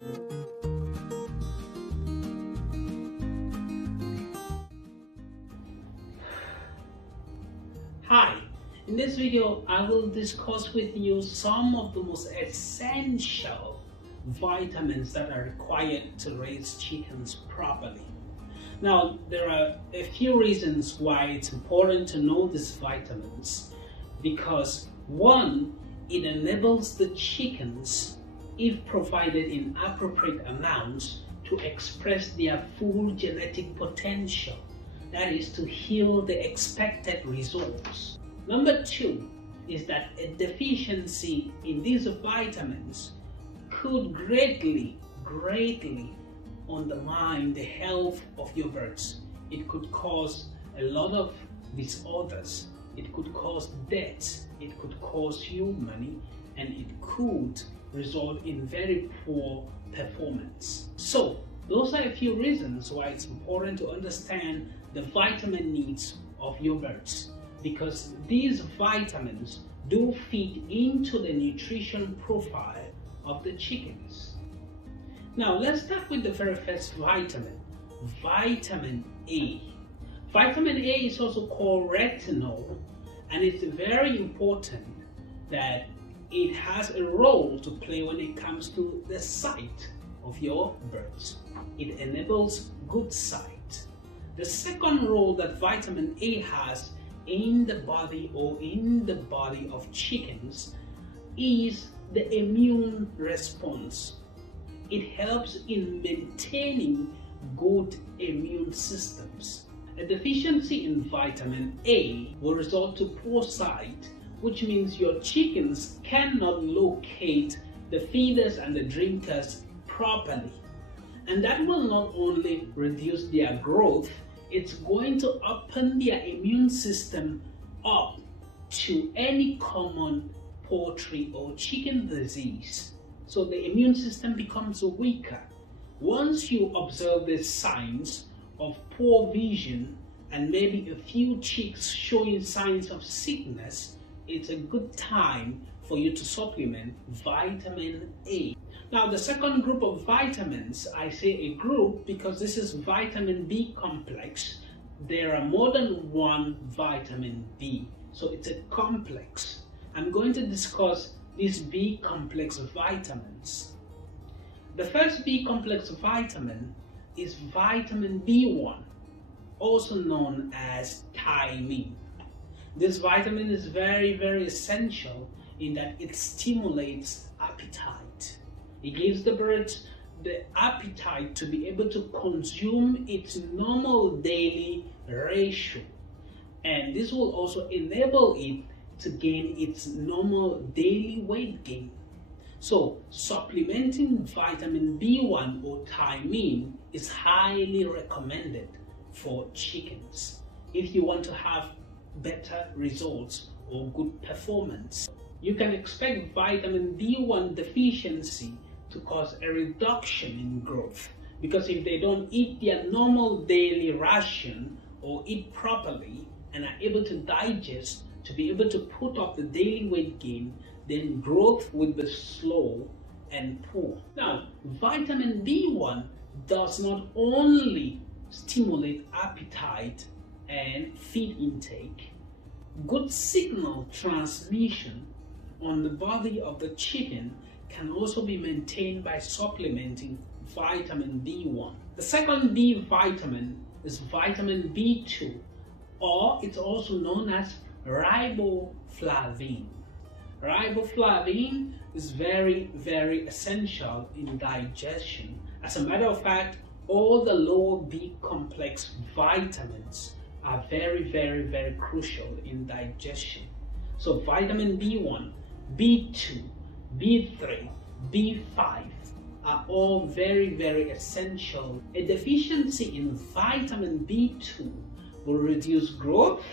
Hi, in this video I will discuss with you some of the most essential vitamins that are required to raise chickens properly. Now, there are a few reasons why it's important to know these vitamins, because one, it enables the chickens, if provided in appropriate amounts, to express their full genetic potential. That is, to yield the expected results. Number two is that a deficiency in these vitamins could greatly undermine the health of your birds. It could cause a lot of disorders. It could cause death. It could cost you money, and it could result in very poor performance. So those are a few reasons why it's important to understand the vitamin needs of your birds, because these vitamins do feed into the nutrition profile of the chickens. Now let's start with the very first vitamin, vitamin A. Vitamin A is also called retinol, and it's very important that it has a role to play when it comes to the sight of your birds. It enables good sight. The second role that vitamin A has in the body of chickens is the immune response. It helps in maintaining good immune systems. A deficiency in vitamin A will result to poor sight, which means your chickens cannot locate the feeders and the drinkers properly. And that will not only reduce their growth, it's going to open their immune system up to any common poultry or chicken disease. So the immune system becomes weaker. Once you observe the signs of poor vision and maybe a few chicks showing signs of sickness, it's a good time for you to supplement vitamin A. Now, the second group of vitamins, I say a group because this is vitamin B complex. There are more than one vitamin B, so it's a complex. I'm going to discuss these B complex vitamins. The first B complex vitamin is vitamin B1, also known as thiamine. This vitamin is very essential in that it stimulates appetite. It gives the birds the appetite to be able to consume its normal daily ratio, and this will also enable it to gain its normal daily weight gain. So supplementing vitamin B1 or thiamine is highly recommended for chickens if you want to have better results or good performance. You can expect vitamin B1 deficiency to cause a reduction in growth, because if they don't eat their normal daily ration or eat properly and are able to digest to be able to put up the daily weight gain, then growth will be slow and poor. Now, vitamin B1 does not only stimulate appetite and feed intake, good signal transmission on the body of the chicken can also be maintained by supplementing vitamin B1. The second B vitamin is vitamin B2, or it's also known as riboflavin. Riboflavin is very essential in digestion. As a matter of fact, all the lower B complex vitamins are very crucial in digestion. So vitamin B1, B2, B3, B5 are all very essential. A deficiency in vitamin B2 will reduce growth,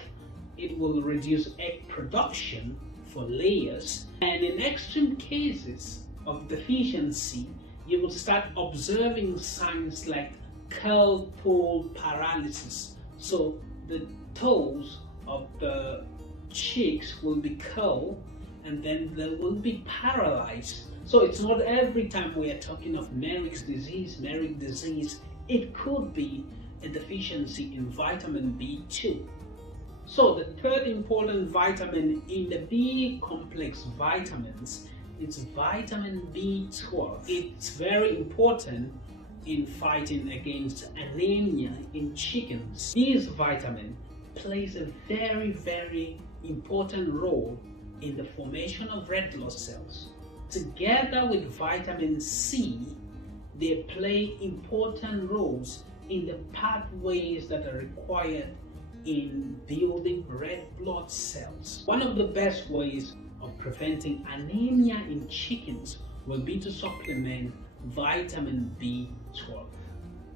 it will reduce egg production for layers, and in extreme cases of deficiency, you will start observing signs like curl toe paralysis. So the toes of the chicks will be curled and then they will be paralyzed. So it's not every time we are talking of Marek's disease. Marek disease, it could be a deficiency in vitamin B2. So the third important vitamin in the B complex vitamins is vitamin B12. It's very important in fighting against anemia in chickens. This vitamin plays a very important role in the formation of red blood cells. Together with vitamin C, they play important roles in the pathways that are required in building red blood cells. One of the best ways of preventing anemia in chickens will be to supplement vitamin B12.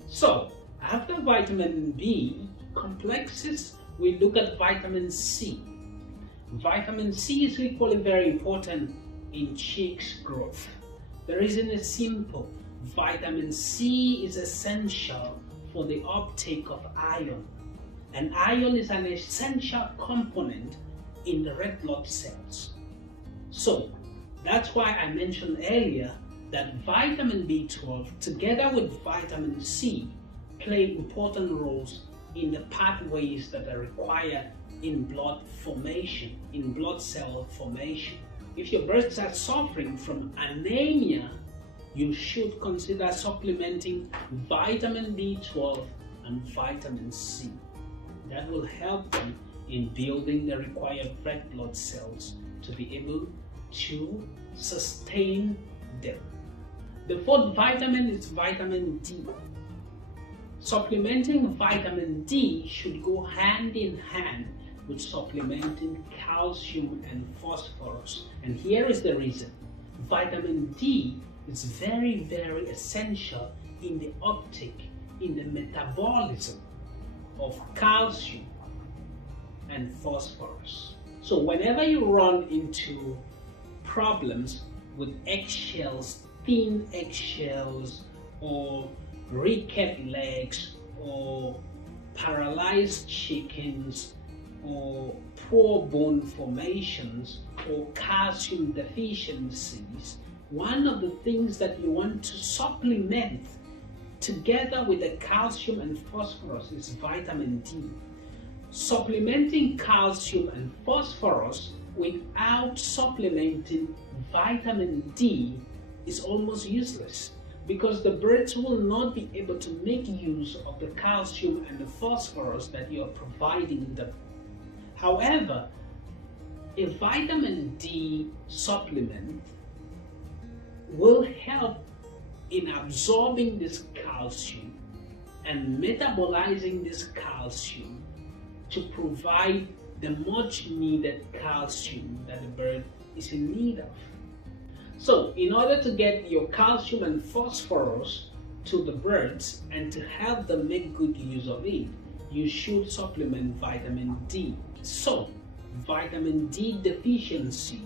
So, after vitamin B complexes, we look at vitamin C. Vitamin C is equally very important in chicks' growth. The reason is simple. Vitamin C is essential for the uptake of iron, and iron is an essential component in the red blood cells. So that's why I mentioned earlier that vitamin B12 together with vitamin C play important roles in the pathways that are required in blood formation, in blood cell formation. If your birds are suffering from anemia, you should consider supplementing vitamin B12 and vitamin C. That will help them in building the required red blood cells to be able to sustain them. The fourth vitamin is vitamin D. Supplementing vitamin D should go hand in hand with supplementing calcium and phosphorus. And here is the reason. Vitamin D is very essential in the uptake, in the metabolism of calcium and phosphorus. So whenever you run into problems with eggshells, thin eggshells, or rickety legs, or paralyzed chickens, or poor bone formations, or calcium deficiencies, one of the things that you want to supplement together with the calcium and phosphorus is vitamin D. Supplementing calcium and phosphorus without supplementing vitamin D is almost useless, because the birds will not be able to make use of the calcium and the phosphorus that you are providing them. However, a vitamin D supplement will help in absorbing this calcium and metabolizing this calcium to provide the much needed calcium that the bird is in need of. So in order to get your calcium and phosphorus to the birds and to help them make good use of it, you should supplement vitamin D. So vitamin D deficiency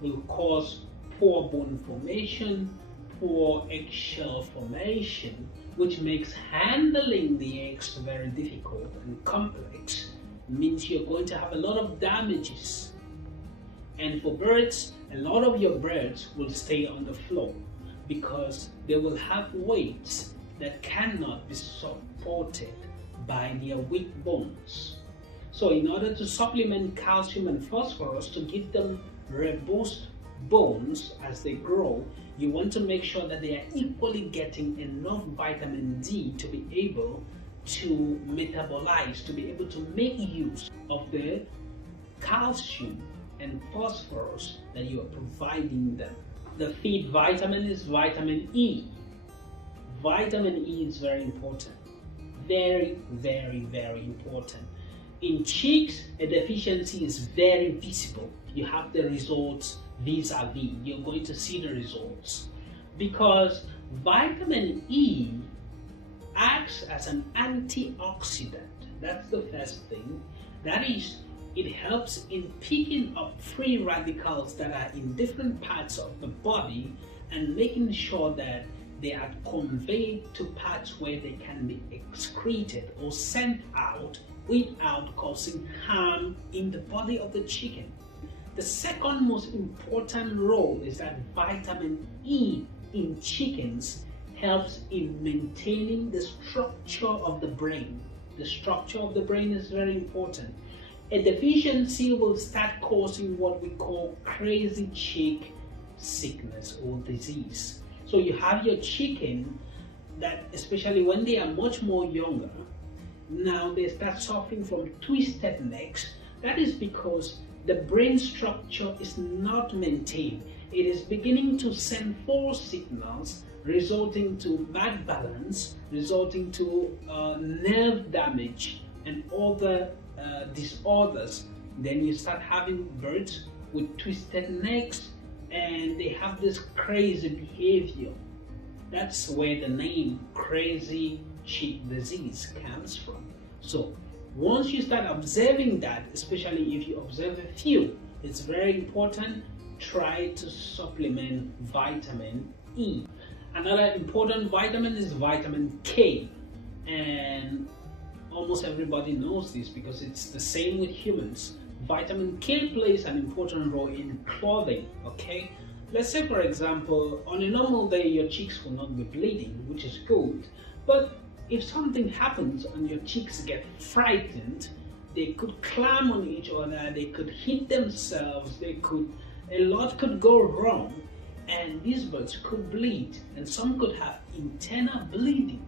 will cause poor bone formation, poor eggshell formation, which makes handling the eggs very difficult and complex. It means you're going to have a lot of damages. And for birds, a lot of your birds will stay on the floor because they will have weights that cannot be supported by their weak bones. So in order to supplement calcium and phosphorus to give them robust bones as they grow, you want to make sure that they are equally getting enough vitamin D to be able to metabolize, to be able to make use of the calcium and phosphorus that you are providing them. The fifth vitamin is vitamin E. Vitamin E is very important. Very important. In chicks, a deficiency is very visible. You have the results vis-a-vis. You're going to see the results. Because vitamin E acts as an antioxidant. That's the first thing. That is, it helps in picking up free radicals that are in different parts of the body and making sure that they are conveyed to parts where they can be excreted or sent out without causing harm in the body of the chicken. The second most important role is that vitamin E in chickens helps in maintaining the structure of the brain. The structure of the brain is very important. A deficiency will start causing what we call crazy chick sickness or disease. So you have your chicken that, especially when they are much more younger, now they start suffering from twisted necks. That is because the brain structure is not maintained. It is beginning to send false signals, resulting to bad balance, resulting to nerve damage and other disorders. Then you start having birds with twisted necks and they have this crazy behavior. That's where the name crazy chick disease comes from. So once you start observing that, especially if you observe a few, it's very important. Try to supplement vitamin E. Another important vitamin is vitamin K, and almost everybody knows this because it's the same with humans. Vitamin K plays an important role in clothing, okay? Let's say, for example, on a normal day your cheeks will not be bleeding, which is good, but if something happens and your cheeks get frightened, they could climb on each other, they could hit themselves, a lot could go wrong, and these birds could bleed, and some could have internal bleeding,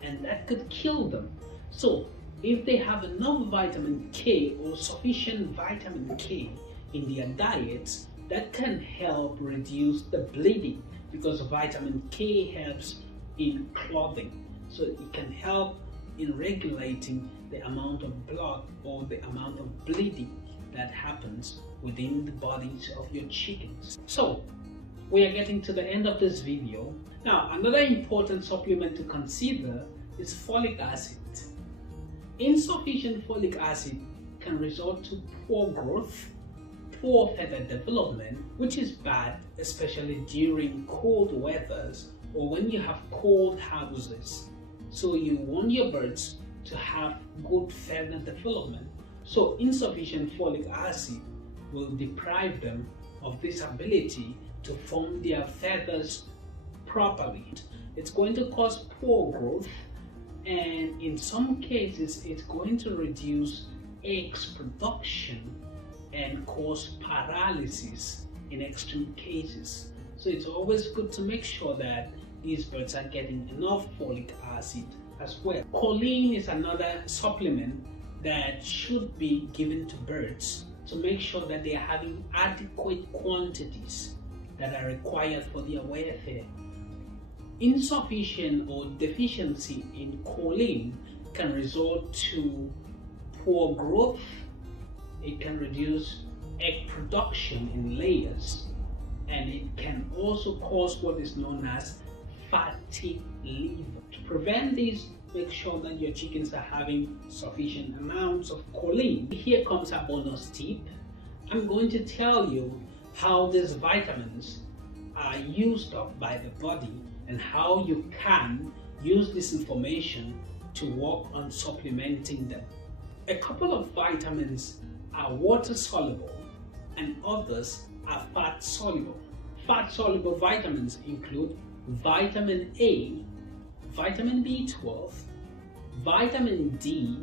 and that could kill them. So if they have enough vitamin K or sufficient vitamin K in their diets, that can help reduce the bleeding, because vitamin K helps in clothing. So it can help in regulating the amount of blood or the amount of bleeding that happens within the bodies of your chickens. So we are getting to the end of this video. Now, another important supplement to consider is folic acid. Insufficient folic acid can result to poor growth, poor feather development, which is bad, especially during cold weathers or when you have cold houses. So you want your birds to have good feather development. So insufficient folic acid will deprive them of this ability to form their feathers properly. It's going to cause poor growth, and in some cases it's going to reduce eggs production and cause paralysis in extreme cases. So it's always good to make sure that these birds are getting enough folic acid as well. Choline is another supplement that should be given to birds to make sure that they are having adequate quantities that are required for their welfare. Insufficient or deficiency in choline can result to poor growth. It can reduce egg production in layers, and it can also cause what is known as fatty liver. To prevent this, make sure that your chickens are having sufficient amounts of choline. Here comes a bonus tip. I'm going to tell you how these vitamins are used up by the body and how you can use this information to work on supplementing them. A couple of vitamins are water soluble and others are fat soluble. Fat soluble vitamins include vitamin A, vitamin B12, vitamin D,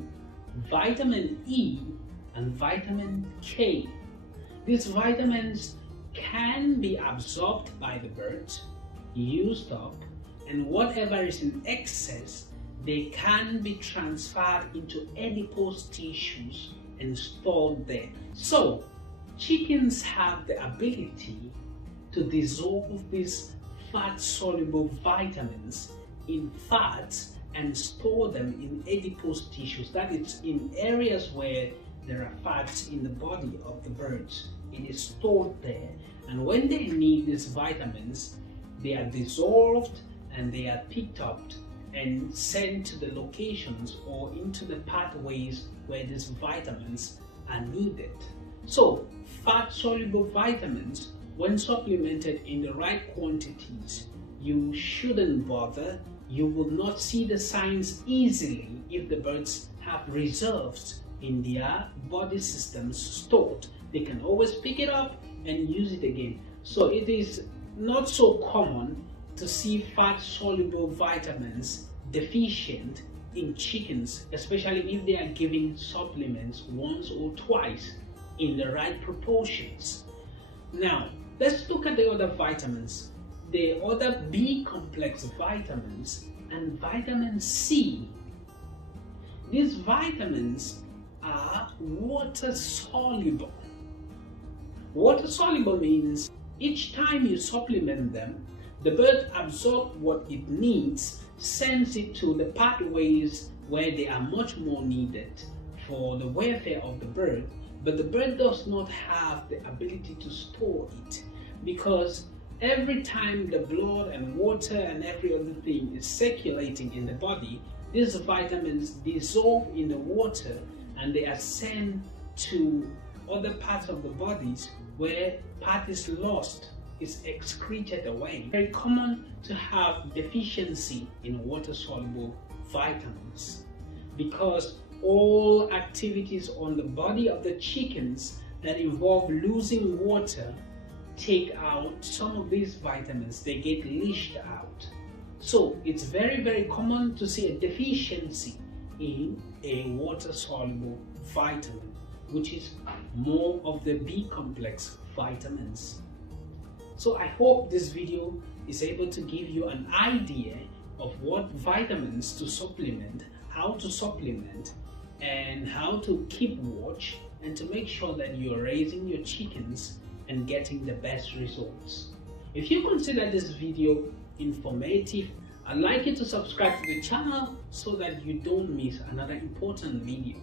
vitamin E, and vitamin K. These vitamins can be absorbed by the birds, used up, and whatever is in excess, they can be transferred into adipose tissues and stored there. So chickens have the ability to dissolve these fat-soluble vitamins in fats and store them in adipose tissues. That is, in areas where there are fats in the body of the birds. It is stored there, and when they need these vitamins, they are dissolved and they are picked up and sent to the locations or into the pathways where these vitamins are needed. So fat-soluble vitamins, when supplemented in the right quantities, you shouldn't bother. You will not see the signs easily if the birds have reserves in their body systems stored. they can always pick it up and use it again. So it is not so common to see fat-soluble vitamins deficient in chickens, especially if they are giving supplements once or twice in the right proportions. Now, let's look at the other vitamins, the other B complex vitamins and vitamin C. These vitamins are water soluble. Water soluble means each time you supplement them, the bird absorbs what it needs, sends it to the pathways where they are much more needed for the welfare of the bird, but the bird does not have the ability to store it, because every time the blood and water and every other thing is circulating in the body, these vitamins dissolve in the water and they are sent to other parts of the bodies where part is lost, is excreted away. Very common to have deficiency in water-soluble vitamins because all activities on the body of the chickens that involve losing water take out some of these vitamins. They get leached out. So it's very, very common to see a deficiency in a water-soluble vitamin, which is more of the B complex vitamins. So I hope this video is able to give you an idea of what vitamins to supplement, how to supplement, and how to keep watch and to make sure that you're raising your chickens and getting the best results. If you consider this video informative, I'd like you to subscribe to the channel so that you don't miss another important video.